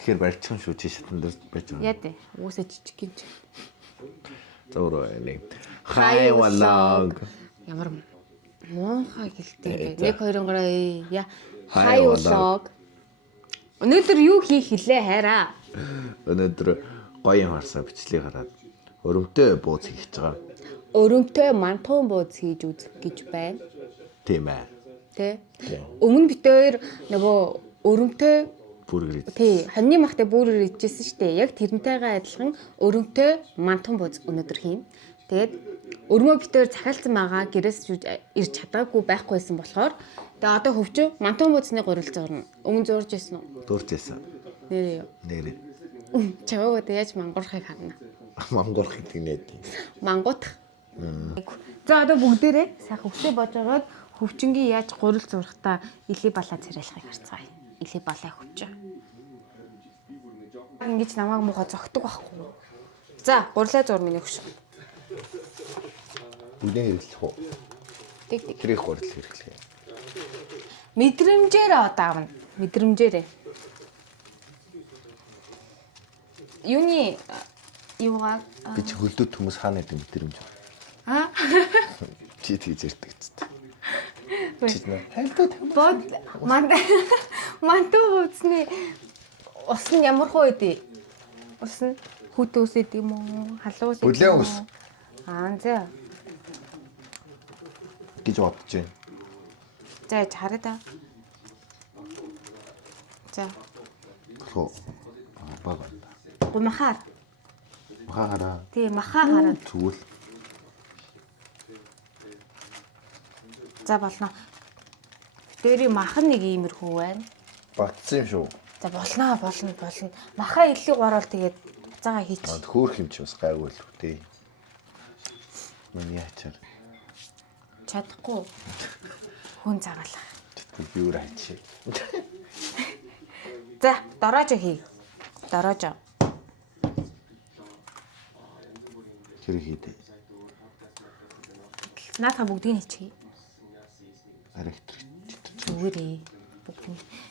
Тэгэхээр барьчихсан шүү чи шатан дээр байж байгаа. Яа дээ. Уусаа жижиг гэж. Зөөрөө нэг хайвалаг. Ямар муухай гэлтэй. 1 2 3 яа. Хайвалаг. Өнөөдөр юу хийх хэлээ хайраа? Өнөөдөр гоё юм харсаа бичлэг хараад өрөмтэй бууз хийж байгаа. Өрөмтэй мантуун бууз хийж үзэх гэж байна. Тийм ээ. Тэ. Өмнө бид хоёр нөгөө өрөмтэй Бүргэр. тий, хоньны махтай бүрээр ижсэн шүү дээ. Яг тэрнтэйгээ адилхан өрөмтэй мантун бууз өнөөдөр хийн. Тэгээд өрмөө битээр захиалсан байгаа гэрээс ирж чадаагүй байхгүйсэн болохоор тэгээд одоо хөвчөө мантун буузны гурил зурна. Өмнө зурж ирсэн үү? Дурж байсан. Нэрээ юу? Нэрээ. Чаваа яаж мангуурхыг харна. Мангуурх гэдэг нэ. Мангуутах. За одоо бүгдээрээ сайхан хөвсөө божоод хөвчингийн яаж гурил зурхтаа илий балаа царайлахыг харцгаая. Илий балаа хөвчөө. Ингэж намайг муухай зогтдог байхгүй. За, гурлаа зур миний хөш. Бүдэн хэрэглэх үү? Тэг тэг. Тэрийг гурил хэрэглэх. Мэдрэмжээр одоо авна. Мэдрэмжээрээ. Юуны юугаа Би чи хөлдөөд хүмүүс хаана гэдэг мэдрэмж. аа Чи тэгж ярьдаг ч. Чи нэ. Хайлтууд бод мантуу уусны ус нь ямар хөө үдээ? Ус нь хүүт ус гэдэг юм уу? Халуун ус. Бүлээн ус. Аа за. гэж бодож байна. За хараа да. За. Хөө. Бага. Гумахаар. Махаараа. Тий, махаа хараа. Зүгэл. За болно. Дээрээ махан нэг иймэрхүү байна. Багтсан юм шүү. За болно. Махаа илүү гороол тэгээд буцаага хийч. Хөөх юм чи бас гайгүй л үү. Миний ачаар. Чадахгүй. Хүн цагаалах. Би өөр ачаа. За, дороожо хий. Дороожо. Хэрэг хийдэ. Наата бүгдийг нь хийчихье. Арихт. Зүгээрээ.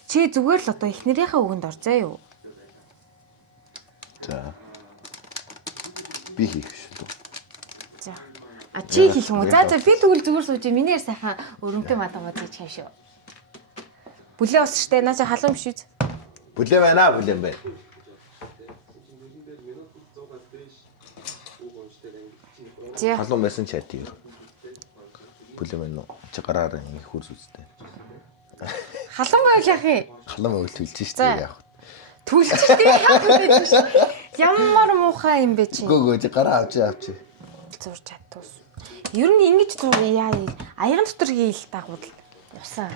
Чи зүгээр л одоо эхнэрийнхээ үгэнд орзаа юу? За. Би хийх шүү. За. А чи хийх юм уу? За би тэгвэл зүгээр сууж минийэр сайхан өрөмтэй мадаа бодож хаашаа. Бүлээ ус штэ наача халуун биш үү? Бүлээн байна, бүлээн байна. За. Халуун байсан ч яа тийм. Бүлээн байна уу? Чи гараараа их хурс үстэй. Халуун байл яах юм? Халуун байл төлж штэ яах. Түлчтэй яах вэ? Ямар муухай юм бэ чи? Гөө чи гараа авчи. Зурж чадтуус. Ер нь ингэж зур яа. Аяган дотор хийл дагууд л. Усаа.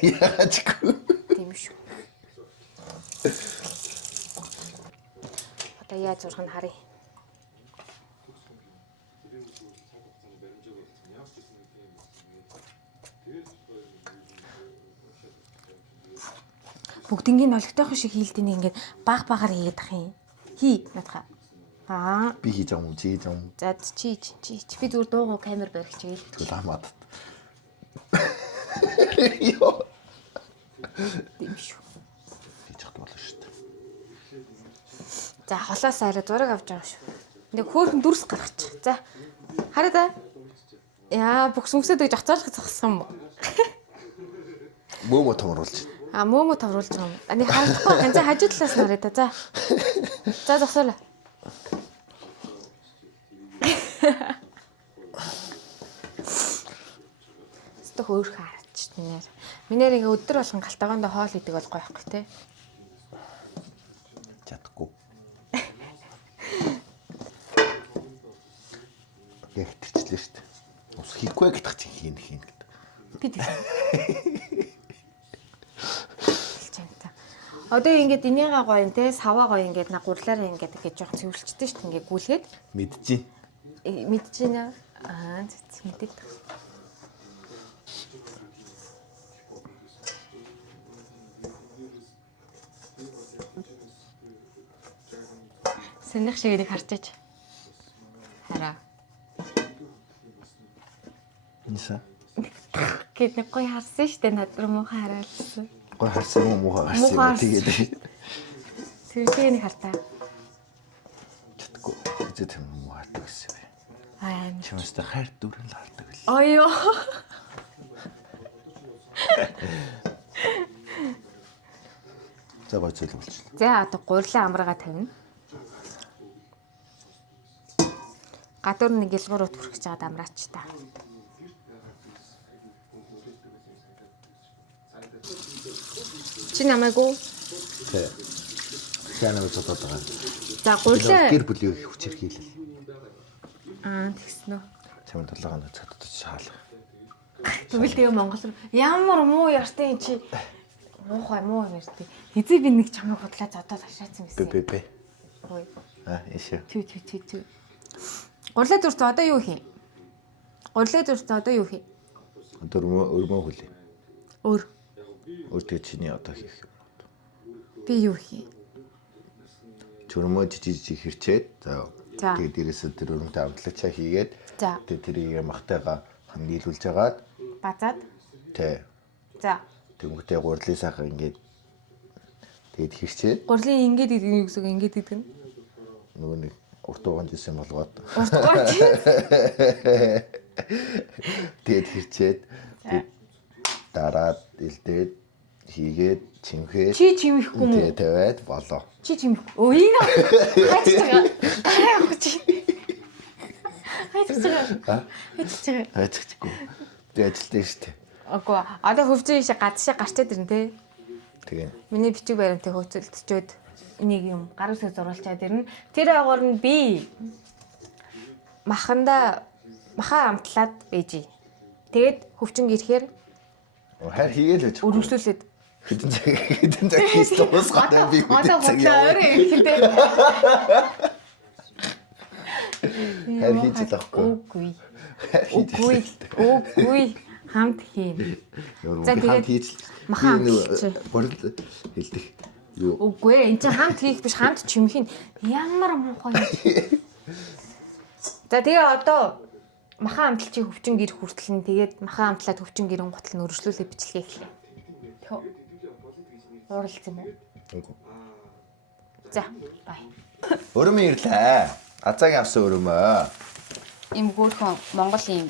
Яачгүй. Тийм шүү. Одоо яаж зурх нь харъя. Бүгднийг nologтойхон шиг хийлдэнийг ингээд баг-багаар хийгээд ах юм. Хий надхаа. Аа. Би хийж байгаа юм чи хийж байгаа юм. За чи. Би зүгээр дуугаа камер барих чийл. Тэгвэл хамаад. Йоо. Тийм шүү. Хийж хад болно шүү дээ. За холоос арай зураг авч байгаа шүү. Нэг хөөхөн дүрс гаргачих. За. Хараа да. Яа, бүкс мөсөд гэж оцоолох зогссон юм. Мөөмө томруулж. А мөөмө тавруулж байгаа юм. Ани харахгүй ганцаа хажуу талаас нараа та. За. За зогсоолаа. Стөх өөр хараач нээр. Минээр ингээ өдөр болгон галтагоондоо хоол идэг бол гоё ихгүй те. Чадахгүй. Ягтэрчлээ шүү дээ. Ус хийхгүй гэдэг чи хийн гэдэг. Би тэг. Одоо ингээд энийгээ гоё юм те, саваа гоё ингээд на гурлаараа ингээд жоох цэвэрлжтэй шүү дээ ингээд гүйлгээд. Мэдчихээн. Мэдчихээн. Аа мэдээд. Сэнэх шиг нэг харчаач. Хараа. Ниса. Гэт нэг гоё харсан штэ над руу муухай хараалсан. Гой харсан юм уу харсан тэгээд. Тэр нэг хартаа. Чадгүй. Эцэг юм уу хардаг гэсэн бэ. Аа. Чамстай хайр дүрэн л хардаг л. Ойё. За боцол болчихлоо. За одоо гурилан амрага тавина. Гадуур нэг гэлгуурууд хүрэх чад амраач та. Чи намайг уу? Тэ. Хянаа бодоод байгаа. За гурилан Гэр бүлийн хүч хэрхийлэл. Аа тэгсэн үү. Чамд толгойн цогтод шаал. Тэгвэл тэгээ Монгол руу ямар муу яртай юм чи. Муухай муу яртай. Хизээ би нэг чамайг бодлоо зодоод ашаацсан гэсэн. Бэ. Ой. Ишээ. Түү. Гурлаа зүрт одоо юу хий? Гурлаа зүрт одоо юу хий? Одоо өрмөө хүлээ. Өөр. Өөртөө чиний одоо хийх юм. Би юу хий? Чөрмөө жижиг хэрчээд за. За. Тэгээд дээрээсээ тэр өрөмтэй амтлагчаа хийгээд За. тэгээд тэрийг махтайгаа хамгийлүүлж хагаад Базаад. тэ. За. Тэнгүүтээ гурлын сайхан ингээд тэгээд хэрчээд Гурлын ингээд гэдэг нь юу гэсэн үг ингээд гэдэг нь? нөгөө нэг урт угаан жисэн болгоод Уртгооч. тэгээд хэрчээд тэгээд дараад илдээд хийгээд чимхээ Чи чимэхгүй мүү? тэгээд тавиад болоо. Чи чимэхгүй. Өө ийм хайж байгаа. Дараа явах чи. Хайж байгаа. Хайцчихгүй. Тэгээд ажилтаа штэ. Агуу. Одоо хөвчөө ишээ гадшаа гарчаад ирнэ те. Тэгээ. Миний бичиг баримтыг хөөцөлтчөөд энийг юм гар үсэг зурвалчаад ирнэ. Тэр агуур нь би махаа амтлаад бэжий. Тэгээд хөвчин ирэхээр Хайр хийгээл байж. өргөжлүүлээд Хэдэн цаг хийс дуусгаад би одоо хутлаа өөрөө ирэхдээ хайр хийж л авахгүй. Үгүй хамт хийн. За тэгээд хийж махаа амталчих. Борил хэлдэг. Юу? Үгүй энэ чинь хамт хийх биш хамт чимхийн ямар муухай юм. За тэгээ одоо махаа амталчийн хөвчин гэр хүртэл нь тэгээд махаа амтлаад хөвчин гэрэн гутал нь өргөжлүүлээ бичлэгээ эхлэв. Ууралц юм уу? Үгүй. За бай. Өрөмөө ирлээ. Азаагийн авсан өрөмөө. Им хөөрхөн Монгол юм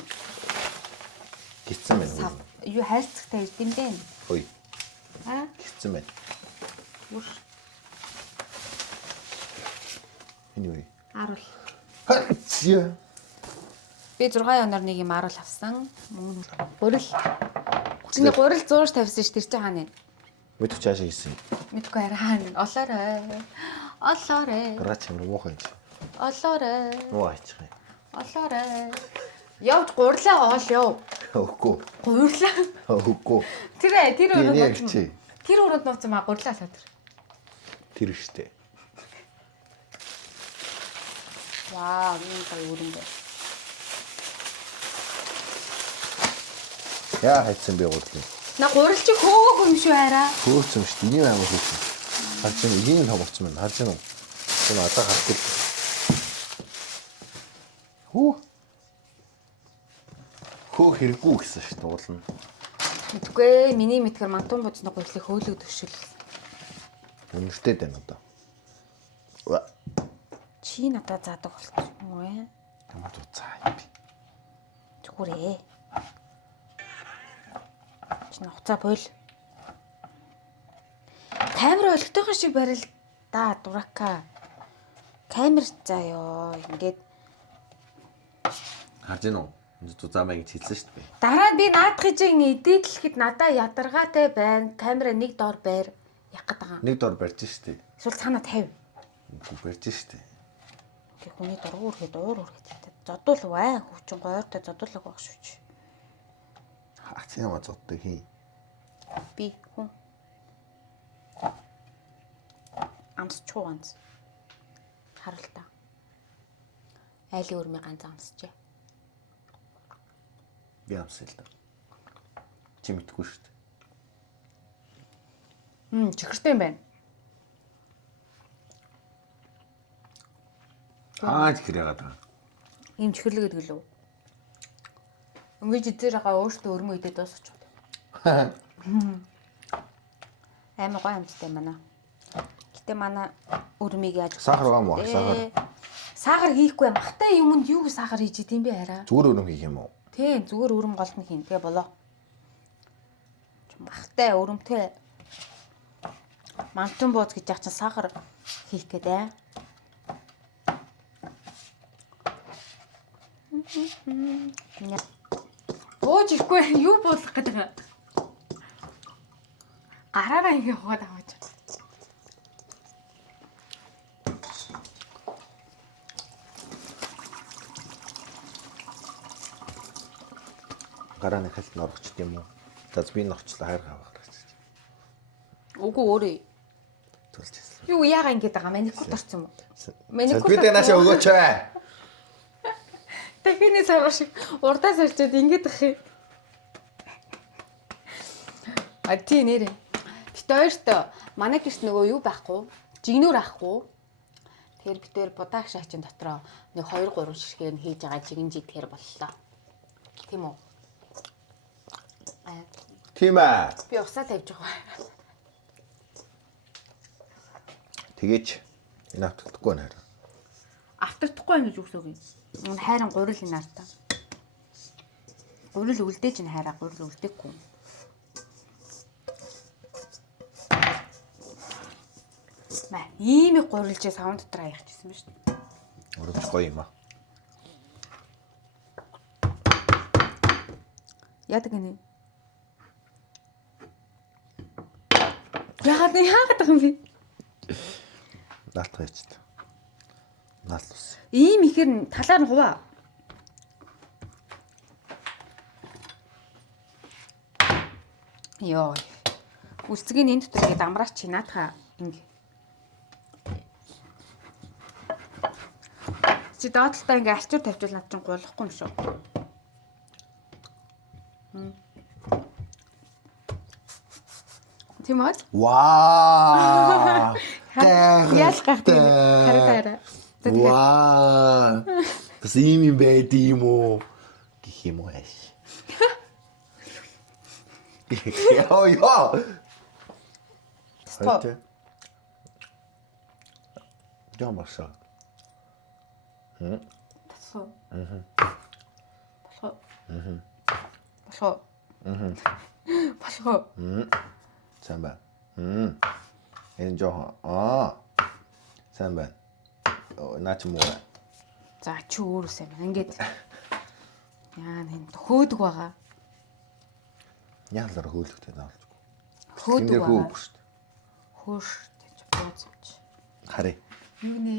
Гитсэн байна. юу хайрцагтай ирд юм бэ? Хөөе. Аа? Гитсэн байна. Үр. Энэ юу? Аруул. Хатсия. Би 6 январ нэг юм аруул авсан. Гурил. Чиний гурил 100 тавьсан ш тэр чинь хаана вэ? Мэдвч цаашаа хийсэн. Мэдгүй хараа. Олоорой. Гараач юм муухай юм. Олоорой. Муу аачих юм. Олоорой. Явж гурлаа оол яв. Өгөхгүй. Гурлаа. Өгөхгүй. Тэр өрөөнд Яг нууц. чи. Тэр өрөөнд нууц маа гурлаа саад. Тэр штэ. Вау, энэ гоё өрөнд. Яа хайцсан бэ гурлаа. На гурил чи хөөгөө юм шүү хараа. Хөөцсөн штэ. Энийг амар хөөцсөн. Харж байна. Энийг л хамгаалсан байна. Харж байна уу? Энэ одоо хартал. Хөө хэрэггүй гэсэн штэ уулна. Мэдгүй миний мэдгээр мантун бузны гурлыг хөөлөг төвшил. Үнэртэй байна одоо. Чи надад заадаг болсон юм уу? Ямар дуцаа юм бэ? Зүгүрээ. Чи нуцаа бойл. Камера өлтөйхэн шиг барил да дурака. Камер заяа ингээд Харж байна уу? Зузаамаа гэж хэлсэн шүү дээ. дараа нь би наадахыг эдитлэхэд надаа ядаргаатай байна. Камера нэг доор байр яг гэдэг. Нэг дор барьж шүү дээ. Эсвэл цаана 50. Барьж шүү дээ. Гэхдээ хүний дургуур хэд уур үргэлжтэй. Зодуул ваа хөвчин гоёртой зодуулаг баг шүү чи. Хаач яма зодтой хий. Би хүн амсчуу ганц харуулта. Айлын өрмийн ганц амсчээ. Би амсаа л да. Чи мэдгүй шүү дээ. Чихэртэй юм байна. Хаач хэрэг яагаад байгаа. Ийм чихэрлэг гэдэг лөө. Ингэж идээр байгаа өөртөө өрмөө идээд дуусчих. Амар гоё амттай манай. Гэтэ манай өрмийг яаж Сахар байгаа мó сахар. Сахар хийхгүй махтай юмд юу сахар хийж идэм бэ хараа. Зүгээр өрөм хийх юм уу? Тийм зүгээр өрөм голд нь хийн. Тэгээ болоо. Махтай өрөмтэй мантан бууз гэж яах чинь сахар хийх гэдэг. Бууж ирэхгүй юу буулгах гэдэг вэ? Гараараа ингэ хаваад аваач. Гарааны хальт нь орчихд юм уу? За би нь орчлоо хайр хавах гэж. Үгүй өөрөө. Төлж хэлсэн. Юу яага ингэж байгаа маникюрт орсон юм уу? Би дэнаашаа өгөөч ээ. Тэхний сар шиг урдаас орчод ингэж ах юм. А тий нэрэ. Бид хоёрт манай гэрт нөгөө юу байхгүй? Жигнүр ахгүй. Тэгэхээр бид хоёр будаа шаачин дотроо нэг 2 3 ширхгээр нь хийж байгаа жигэн жидгээр боллоо. Тийм үү? Тийм ээ. Би усаа тавьж байгаа. Тэгээч энэ автагдахгүй байна хараа. Автагдахгүй юм гэж үгсөг юм. Энэ хайран гурил энэ артаа. Гурил үлдээж ин хайраа гурил үлдээхгүй. Маа ийм их гурилжээ савн дотор хаягчсан ба шүү дээ. Өрөвч гоё юм аа. Яадаг гинэ? Яагаад юм бэ? Наалт хайчт. Наалт ус. Ийм ихэр талаар нь хуваа. Йоо. Үлцгийн энэ дотор ингэ дамраач чи наатаха ингэ. Чи доотлоо ингэ альчуур тавьчвал над чинь гулахгүй юм шүү. Тийм үү? Ваа! Яаж гахтай хараа. Ваа! Бас ийм юм байд юм уу? Гэх юм уу яаш. Яа. Стоп. Ямарсаа. Басуу. Басуу. Басуу. Сайн байна. Энэ жоо. Сайн байна. Наач муу. За чи өөрөө сайн байна. Ингээд яа энэ хөөдөг байгаа. Яалаар хөөлөгтэй наалжгүй. Хөөдөг байгаа. Хөөг шүү дээ. Хөөш гэж бууцч. Харъя. Юу нэ?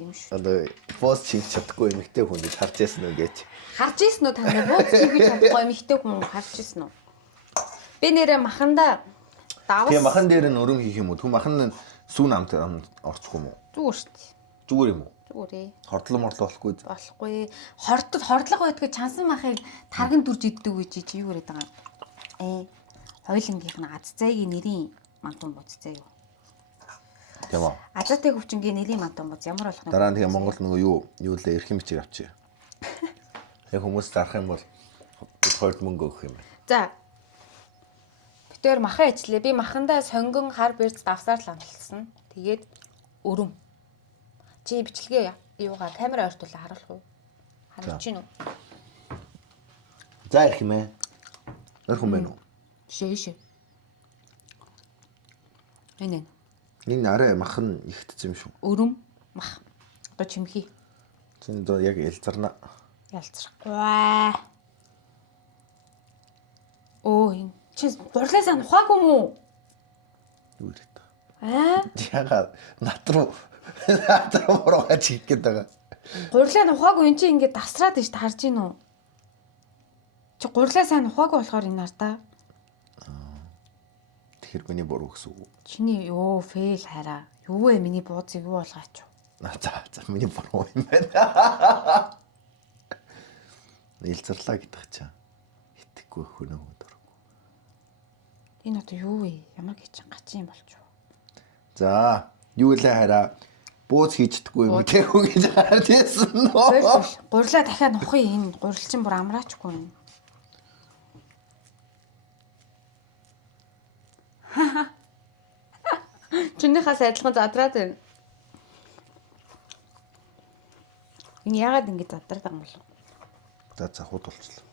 Тийм шүү. Одоо пост хийж чадахгүй эмэгтэй хүн гэж харж яасан уу гэж. Харж ийсэн үү та нар? Бууц хийж чадахгүй эмэгтэй хүн харж ийсэн үү? Би нэрээ маханда давс. Тэгээ махан дээр нь өрөм хийх юм уу? Түн махан нь сүүн амт орчих юм уу? Зүгээр шүү дээ. Зүгээр юм уу? Зүгээрээ. Хордлон морлоо болохгүй. Болохгүй. Хордлого байдгүй чансан махыг тарган дүрж иддэг гэж чи юу яриад байгаа юм? Хойлонгийнх нь аз зайгийн нэрийн мантун бууц заа юу? Тийм үү. Азатай хөвчнгийн нэрийн мантун бууц ямар болох вэ? Дараа нь тэгээ Монгол нөгөө юу лээ эрхэм бичиг авчи. Тэгээ хүмүүс зарах юм бол хоёрт мөнгө өгөх юм байна. За. Битээр махан ажиллаа. Би махандаа сонгон хар бэрц давсаар л амталсан. Тэгээд өрөм. Чи бичлэгээ юугаа камера ойртуулаа харуулах уу? Харуулж гин үү? За ирэх юм ээ. Ирэх юм бэ нүү? Шээ. Энэ. Энэ арай махан ихтц юм шүү. Өрөм мах. Одоо чимхий. Чин доо яг ялцарна. Ялцрахгүй. Энэ чи гурлаасаа нухаагүй мүү? Юу ирээд Аа? яагаад натруу муруугаа чиг гээд байгаа. Гурлаа нухаагүй эн чи ингээд дасраад иш харж гин үү? Чи гурлаа сайн нухаагүй болохоор энэ артаа. Тэгэхээр миний буруу гэсэн үг. Чиний ёо фейл хараа. Юу вэ миний бууцыг юу болгооч. За миний буруу юм байна. Илзарлаа гэдэг чаа. Итгэхгүй хөнөө дурггүй. Энэ одоо юу вэ? Ямар гिचэн гачин юм болчих вэ? За, юу лээ хараа. бууз хийж чадахгүй юм тэхүү гэж харж байсан. Гурлаа дахиад нухыг энэ гурил чинь бүр амраачгүй юм. Чинийхээс адилхан задраад байна. Энэ яагаад ингэж задраад байгаа юм бол? За хууд болчихлоо.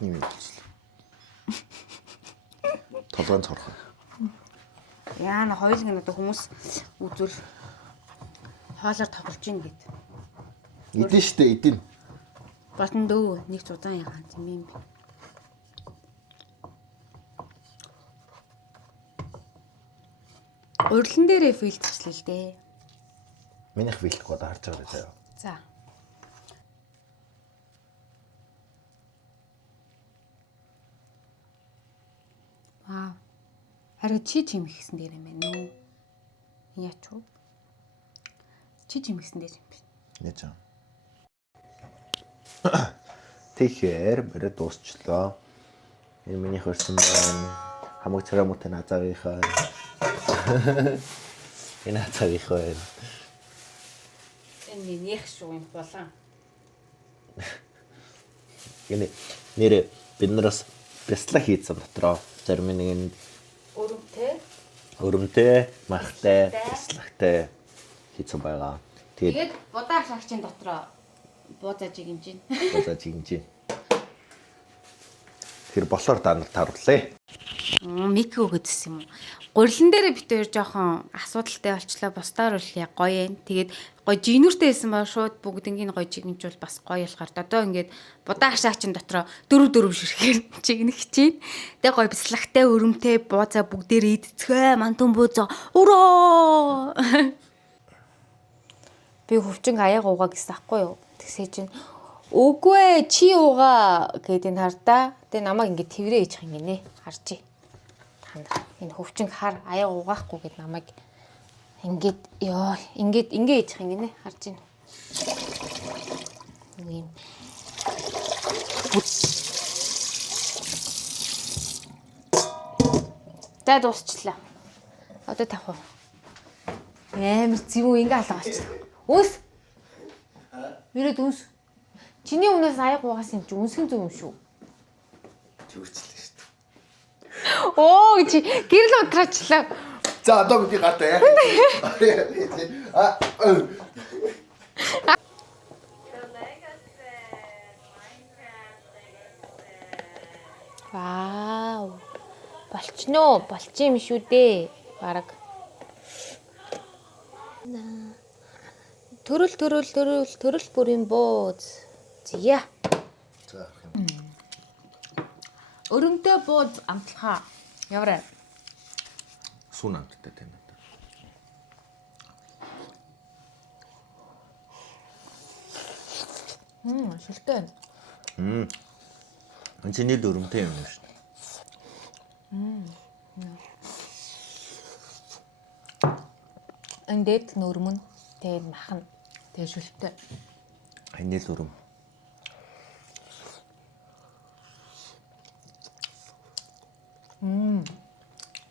Ийм болчихлоо. Толгойн цорхон. Яана хоёулын одоо хүмүүс үзвэл хоолоор тоглож ийн гэд. Идэн штэ идэн. Батан дөө нэг зузаан ягаан юм би. Урилан дээрээ фильтрчлээ л дээ. Минийх бэлтгэх одоо харж байгаа заяа. За. Харин чи чим ихсэн дээр юм байна уу? Яач вэ? Чи чим ихсэн дээр юм биш. Яаж аа. Тэгэхээр бэрэ дуусчлаа. Энэ миний хөрсөн байна. Хамаг царай мөтэ назавийнхаа. Энэ назавийнхаа. Энэ минийх шүү юм болон. Энэ нэр бид нараас бяцлах хийсэн дотроо зарим нэг нь өрөмтэй, махтай, бяцлагтай хийсэн байгаа. Тэгээд будаа шаагчийн дотроо буузаж игэмжин. Буузаж игэмжин. Тэр болохоор таарууллаа. Мик өгөөдс юм уу? Гурилан дээрээ бид хоёр жоохон асуудалтай болчлаа. Бусдаар бол яг гоё юм. Тэгээд гоё жинүүртэй байсан ба шууд бүгднийг гоё чигнжүүл бас гоё болохоор одоо ингээд будаа хашаачин дотроо дөрөв ширхээр чигнэх чинь. Тэгээд гоё бяцлагтай өрөмтэй буузаа бүгдээр идцгээ мантун буузаа. Уроо. Би хөвчин аяга уугаа гэсэн ахгүй юу? Тэгсээ чинь үгүй ээ чи уугаа гэдэг нь хардаа. Тэгээ намайг ингээд тэрвэрээ хийчих юм гинэ. Харжээ. Энэ хөвчин хар аяа угаахгүй гэд намайг ингээд ингээд хийчих юм гинэ харж байна. Ийм. За дуусчлаа. Одоо тавих уу. Амар зэвүү ингээ алга болчихлоо. Үс. Ирээд үс. Чиний өмнөөс аяг угаас юм чи үнсгэн зөв юм шүү. Зүгчлээ шүү дээ. Оо чи гэрэл удраачлаа. За одоо би гартаа яа. Вау. Болчихноо, болчих юм шүү дээ. Бараг. Төрөл бүрийн бууз. Зя. За. Өрөмтэй бууз амтлахаа. Явраа. Сүүн амттай тань. Шилтэй. Энэ чиний өрөмтэй юм шүү дээ. Энэ дээд нь өрөм нь тэгээд махан. Тэгээд шилтэй. Хинэл өрөм.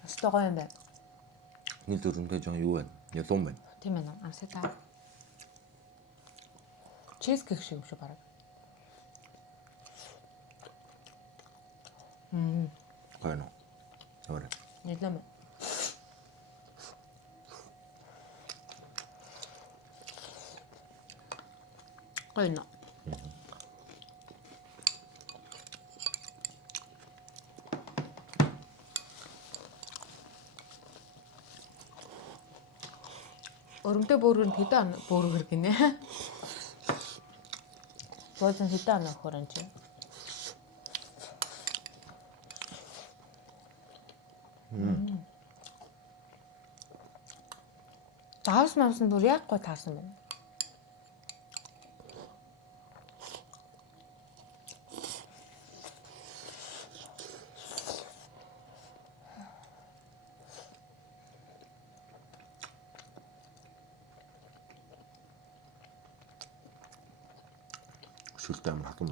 Өстой гоё юм байна. Хинэл өрөмтэй жоо юу байна? Ялуун байна. Тийм ээ. Амсаа та. Чизкейк шиг юм шүү бараг. Гоё нөө. Яваа. Нэлээд. Гоё нөө. Өрөмтэй бөөрөнд хэдэн бөөргөр гинэ. Бозон хэдэн охор энэ. Таас намсан бүр яг гоо таарсан байна. Шүлтэй амар хатам.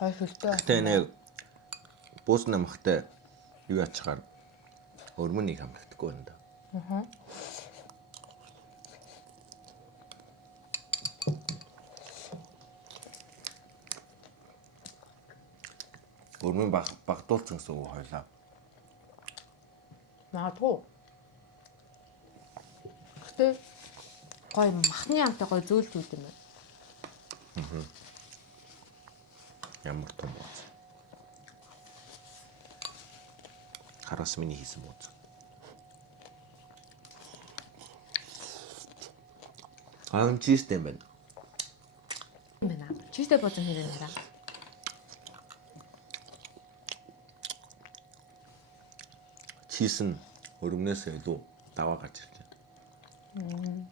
Гой шүлтэй. Гэтэ нэг буус намхтай юу ячгаар өрмөнийг хамрагдахгүй байна да. Өрмийн багтуулсан гэсэн үг хойлоо. Магадгүй. Гэтэ гой махны амтай гой зөөлж үүд юм байна. Ямар том бооц. Хараас миний хийсэн бооц. Чизтэй юм байна. Юм байна. Чизтэй бооцон хэрэг нэраа. Чиз нь өрөмнөөс илүү даваа гарч ирж байна.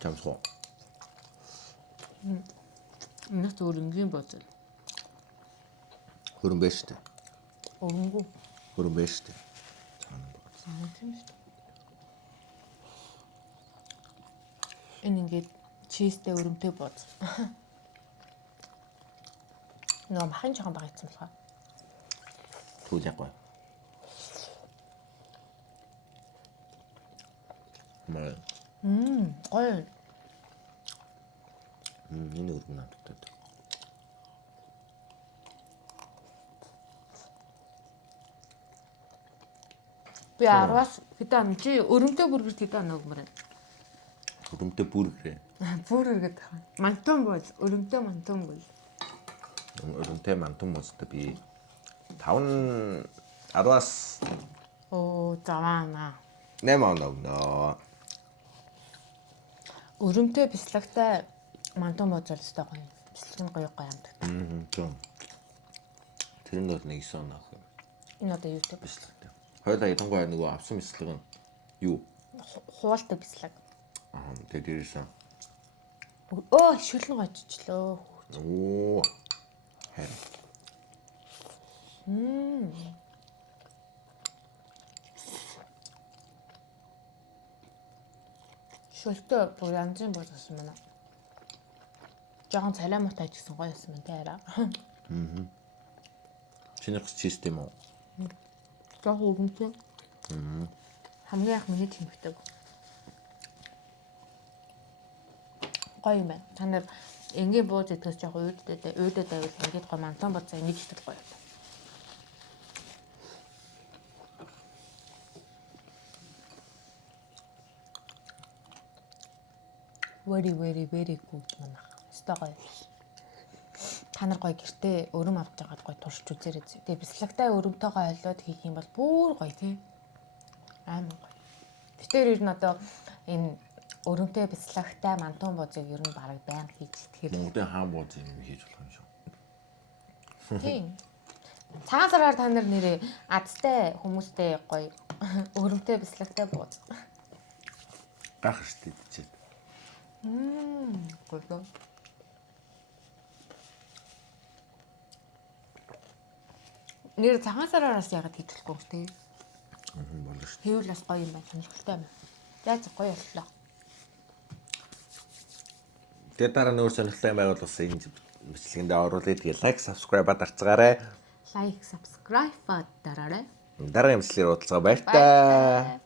Чамсоо. Энэс өрөнгийн бооцон. Хөрөн байж тээ. Өрөнгөө. Хөрөн байж тээ. Тийм шүү. Энэ ингээд чизтэй өрөмтэй бооц. Нөө махын жоохон баг ийцэн болохоо. Түл яахгүй. Маа. Гоё. Энэ өргөн надад. Би 10-аас хэдэн ам чи өрөмтэй бүргэрт хэдэн ам өгмөр байна. Өрөмтэй бүргэрээ. Бүргэр гэдэг байна. Мантон бол өрөмтэй мантон бол. Өрөмтэй мантан мөстэй би 10-аас Оо заваана. 8 он өгнө. Өрөмтэй бислагтай мантон бозол өстой гоё. Бислэг нь гоё гоё амт. Тийм. Тэр нь бол нэг 9 он ах. Энэ одоо юу гэдэг? Бислэгтэй. Хойлоо ялангуяа нөгөө авсан бислэг нь юу? Хуалтай бислэг. Тэгээд дээрээс Оо шүлэн гоччлоо. оо. Хэ. Шүлтэй бүр янзын болсон байна. Жохон цалай муутай ч гэсэн гоё байсан байна те арай. Чиний чизтэй юм уу? Жохон өрөмтэй. Хамгийн анх миний тэмхдэг. Гоё юм байна. Та нар энгийн бууз идэхс жоох уудад байвал ингээд гоё мантан боцоо ингэж итгэл гоё. Very good манайх. Өстой гоё. Та нар гоё гэртээ өрөм авч байгаад гоё туршиж үзээрэй. Тэгээ бислагтай өрөмтэйгээ олоод хийх юм бол бүр гоё тий. Аймаг гоё. Битээр ер нь одоо энэ өрөмтэй бислагтай мантун бузыг ер нь бараг байнга хийж итгэхээр. Монголын хаан бууз юм хийж болох юм шүү. Тийм. Цагаан сараар та нар нэрээ азтай хүмүүстэй гоё өрөмтэй бислагтай бууз. Гах штий дижээ. Гоё. Нэр цагаан сараас ягаад хийчихгүй юм те. Болно шүү. Хэвэл бас гоё юм байна. Сонирхолтой юм. Яаж гоё боллоо. Тэгээд дараа нь өөр сонирхолтой юм байвал бас энэ бичлэгэндээ оруулъя. Тэгээд лайк, subscribe дарцгаарай. Лайк, subscribe дараарай. Дараагийн бичлэгээр уулзгаа баяр таа.